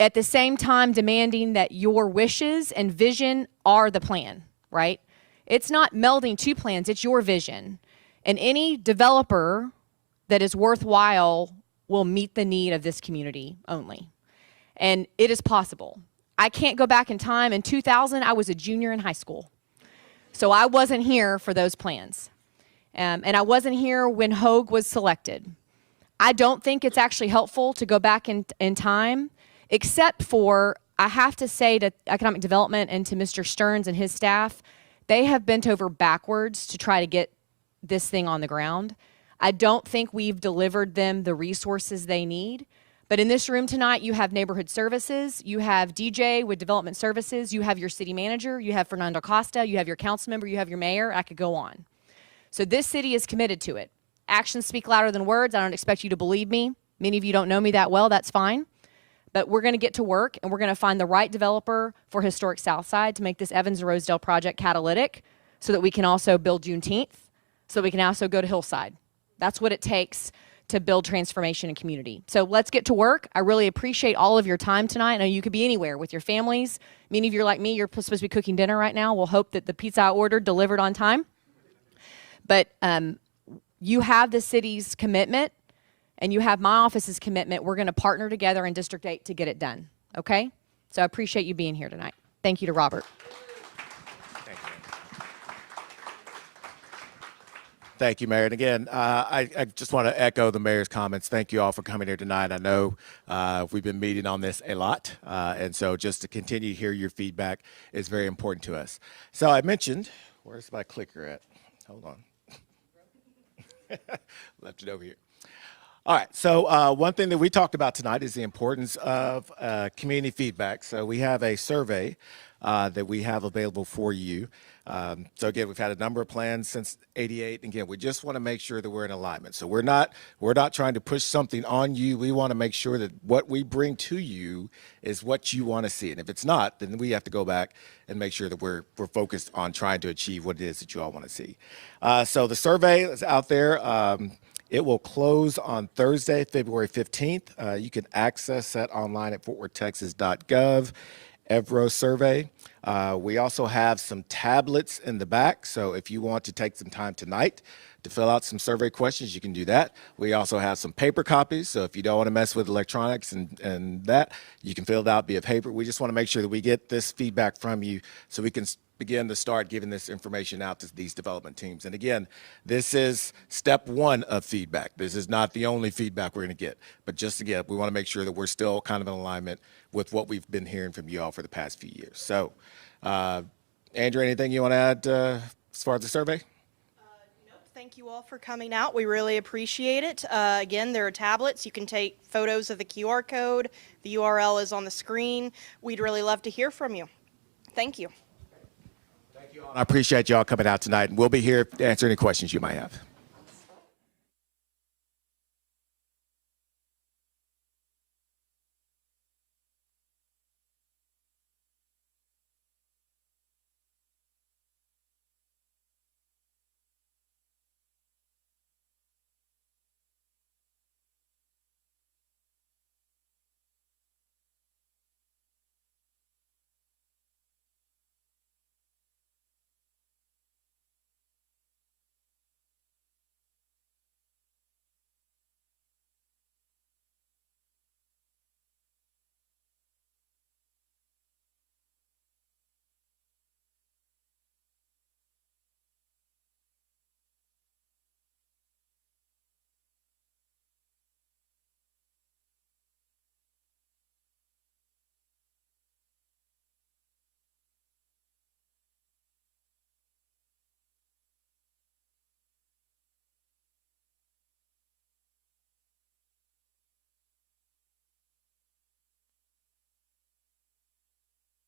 at the same time demanding that your wishes and vision are the plan, right? It's not melding two plans, it's your vision. And any developer that is worthwhile will meet the need of this community only. And it is possible. I can't go back in time. In 2000, I was a junior in high school. So I wasn't here for those plans. And I wasn't here when Hogue was selected. I don't think it's actually helpful to go back in time, except for, I have to say to economic development and to Mr. Stearns and his staff, they have bent over backwards to try to get this thing on the ground. I don't think we've delivered them the resources they need. But in this room tonight, you have neighborhood services, you have DJ with development services, you have your city manager, you have Fernando Costa, you have your council member, you have your mayor. I could go on. So this city is committed to it. Actions speak louder than words. I don't expect you to believe me. Many of you don't know me that well. That's fine. But we're going to get to work, and we're going to find the right developer for Historic Southside to make this Evans-Rosedale project catalytic so that we can also build Juneteenth, so we can also go to Hillside. That's what it takes to build transformation in community. So let's get to work. I really appreciate all of your time tonight. I know you could be anywhere with your families. Many of you are like me. You're supposed to be cooking dinner right now. We'll hope that the pizza I ordered delivered on time. But you have the city's commitment, and you have my office's commitment. We're going to partner together in District 8 to get it done, okay? So I appreciate you being here tonight. Thank you to Robert. Thank you, Mayor. And again, I just want to echo the mayor's comments. Thank you all for coming here tonight. I know we've been meeting on this a lot, and so just to continue to hear your feedback is very important to us. So I mentioned, where's my clicker at? Hold on. Left it over here. All right, so one thing that we talked about tonight is the importance of community feedback. So we have a survey that we have available for you. So again, we've had a number of plans since '88. Again, we just want to make sure that we're in alignment. So we're not trying to push something on you. We want to make sure that what we bring to you is what you want to see. And if it's not, then we have to go back and make sure that we're focused on trying to achieve what it is that you all want to see. So the survey is out there. It will close on Thursday, February 15th. You can access that online at fortworthtexas.gov. Evro survey. We also have some tablets in the back, so if you want to take some time tonight to fill out some survey questions, you can do that. We also have some paper copies, so if you don't want to mess with electronics and that, you can fill it out via paper. We just want to make sure that we get this feedback from you so we can begin to start giving this information out to these development teams. And again, this is step one of feedback. This is not the only feedback we're going to get, but just again, we want to make sure that we're still kind of in alignment with what we've been hearing from you all for the past few years. So, Andrew, anything you want to add as far as the survey? Thank you all for coming out. We really appreciate it. Again, there are tablets. You can take photos of the QR code. The URL is on the screen. We'd really love to hear from you. Thank you. I appreciate y'all coming out tonight, and we'll be here to answer any questions you might have.